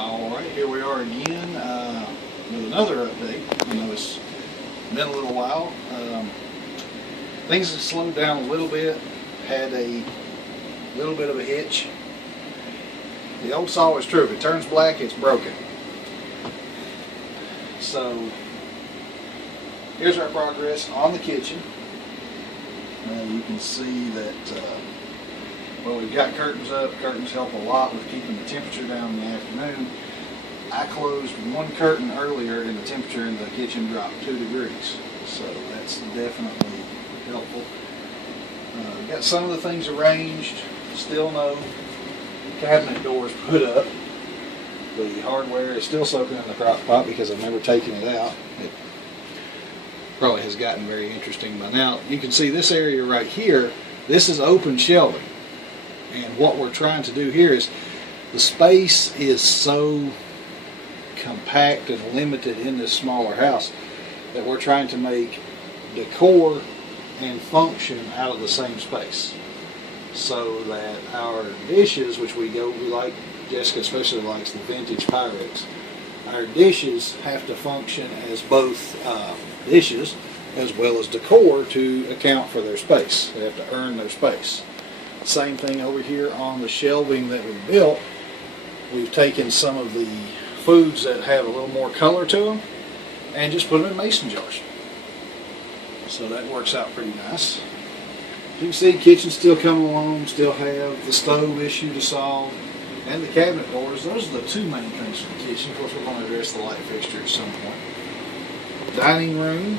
Alright, here we are again with another update. I know it's been a little while. Things have slowed down a little bit. Had a little bit of a hitch. The old saw is true. If it turns black, it's broken. So here's our progress on the kitchen. You can see that well, we've got curtains up. Curtains help a lot with keeping the temperature down in the afternoon. I closed one curtain earlier and the temperature in the kitchen dropped 2 degrees. So that's definitely helpful. Got some of the things arranged. Still no cabinet doors put up. The hardware is still soaking in the crock pot because I've never taken it out. It probably has gotten very interesting by now. You can see this area right here. This is open shelving. And what we're trying to do here is, the space is so compact and limited in this smaller house that we're trying to make decor and function out of the same space. So that our dishes, which we like, Jessica especially likes the vintage Pyrex, our dishes have to function as both dishes as well as decor to account for their space. They have to earn their space. Same thing over here on the shelving that we built. We've taken some of the foods that have a little more color to them and just put them in mason jars. So that works out pretty nice. You can see the kitchen's still coming along, still have the stove issue to solve, and the cabinet doors. Those are the two main things for the kitchen. Of course, we're going to address the light fixture at some point. Dining room.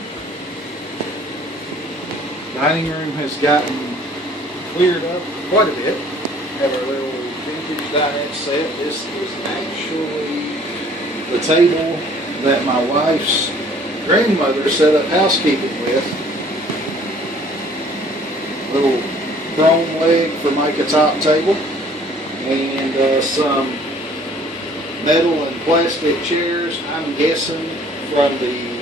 Dining room has gotten cleared up quite a bit. Have our little vintage dinette set. This is actually the table that my wife's grandmother set up housekeeping with. Little chrome leg for Micah top table, and some metal and plastic chairs. I'm guessing from the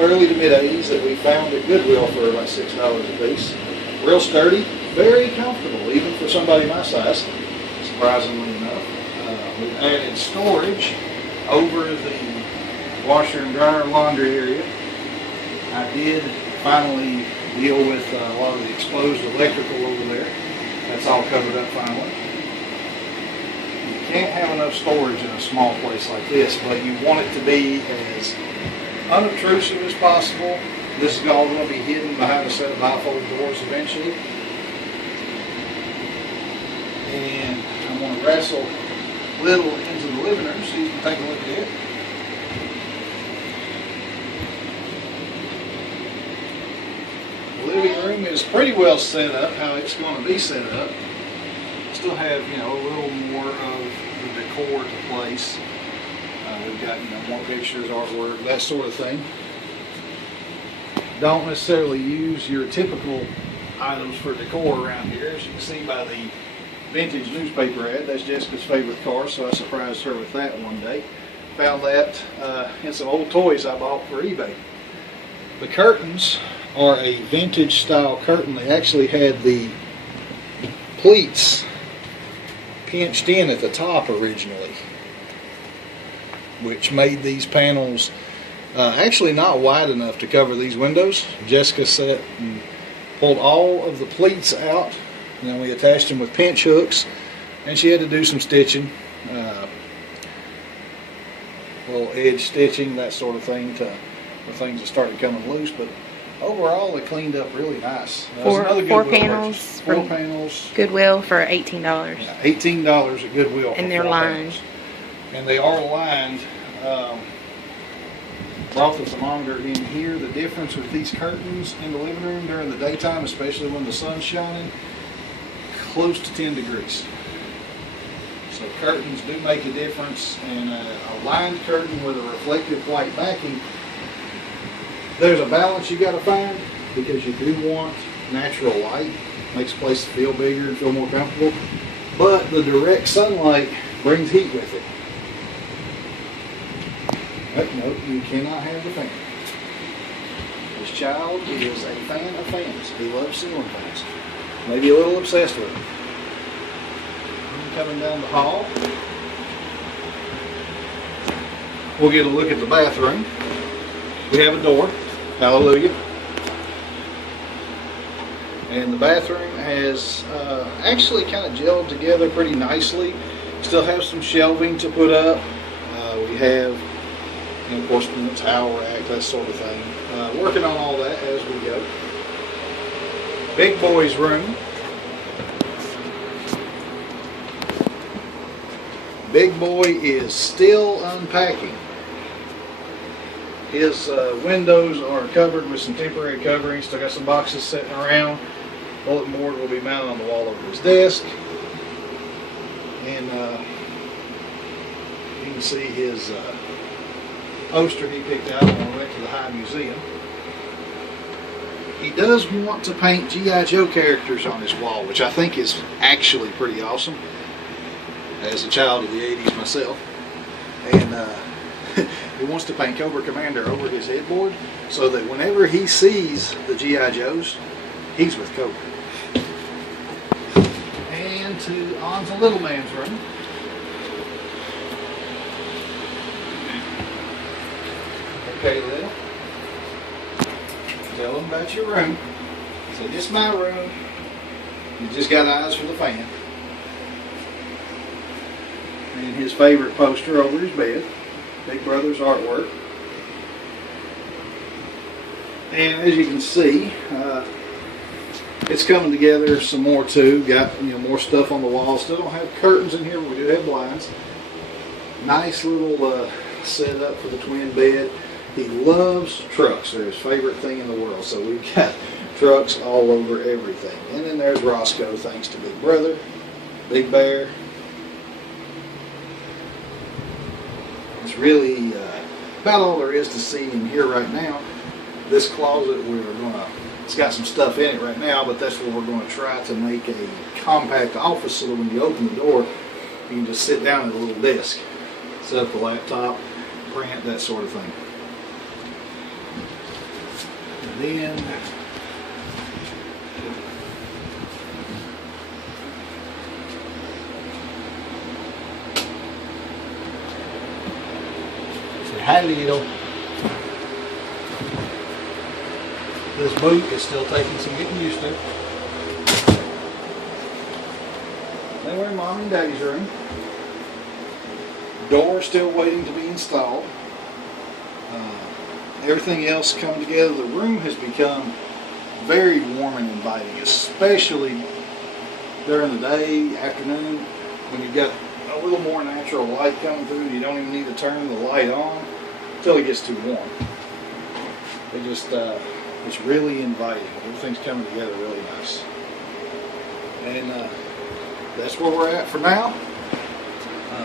early to mid 80s that we found at Goodwill for about $6 a piece. Real sturdy, very comfortable, even for somebody my size, surprisingly enough. We've added storage over the washer and dryer laundry area. I did finally deal with a lot of the exposed electrical over there. That's all covered up finally. You can't have enough storage in a small place like this, but you want it to be as unobtrusive as possible. This is all going to be hidden behind a set of bifold doors eventually. And I'm going to wrestle little into the living room so you can take a look at it. The living room is pretty well set up, how it's going to be set up. Still have, a little more of the decor to place. We've got, more pictures, artwork, that sort of thing. Don't necessarily use your typical items for decor around here. As you can see by the vintage newspaper ad, that's Jessica's favorite car, so I surprised her with that one day. Found that in some old toys I bought for eBay. The curtains are a vintage style curtain. They actually had the pleats pinched in at the top originally, which made these panels actually not wide enough to cover these windows. Jessica set and pulled all of the pleats out, and then we attached them with pinch hooks, and she had to do some stitching, little edge stitching, that sort of thing, for things that started coming loose. But overall, it cleaned up really nice. Four panels. Four panels. Goodwill for $18. Yeah, $18 at Goodwill. And they're lined. And they are lined. Brought the thermometer in here. The difference with these curtains in the living room during the daytime, especially when the sun's shining, close to 10 degrees. So curtains do make a difference, and a lined curtain with a reflective white backing, there's a balance you got to find, because you do want natural light. Makes the place feel bigger and feel more comfortable, but the direct sunlight brings heat with it. But no, you cannot have the fan. This child is a fan of fans. He loves ceiling fans. Maybe a little obsessed with them. Coming down the hall, we'll get a look at the bathroom. We have a door. Hallelujah. And the bathroom has actually kind of gelled together pretty nicely. Still have some shelving to put up. We have, and of course, the towel rack, that sort of thing. Working on all that as we go. Big boy's room. Big boy is still unpacking. His windows are covered with some temporary coverings. Still got some boxes sitting around. Bulletin board will be mounted on the wall over his desk. And you can see his poster he picked out when we went to the High Museum. He does want to paint G.I. Joe characters on his wall, which I think is actually pretty awesome. As a child of the 80s myself. And he wants to paint Cobra Commander over his headboard so that whenever he sees the G.I. Joes, he's with Cobra. And on to little man's room. Okay, Lil. Tell them about your room. So this is my room. You just got eyes for the fan. And his favorite poster over his bed. Big Brother's artwork. And as you can see, it's coming together some more too. Got more stuff on the wall. Still don't have curtains in here, but we do have blinds. Nice little setup for the twin bed. He loves trucks. They're his favorite thing in the world. So we've got trucks all over everything. And then there's Roscoe, thanks to Big Brother, Big Bear. It's really about all there is to see in here right now. This closet, it's got some stuff in it right now, but that's where we're going to try to make a compact office so that when you open the door, you can just sit down at a little desk, set up the laptop, print, that sort of thing. And then hi, Lil. This boot is still taking some getting used to. Then we're in Mom and Daddy's room. Door still waiting to be installed. Everything else coming together. The room has become very warm and inviting, especially during the day, afternoon, when you've got a little more natural light coming through. You don't even need to turn the light on until it gets too warm. It just, it's really inviting. Everything's coming together really nice. And that's where we're at for now.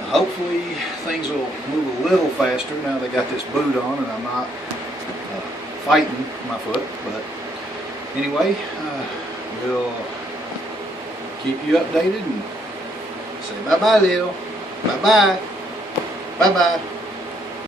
Hopefully things will move a little faster now they got this boot on and I'm not fighting my foot. But anyway, we'll keep you updated and say bye-bye, Lil. Bye-bye. Bye-bye.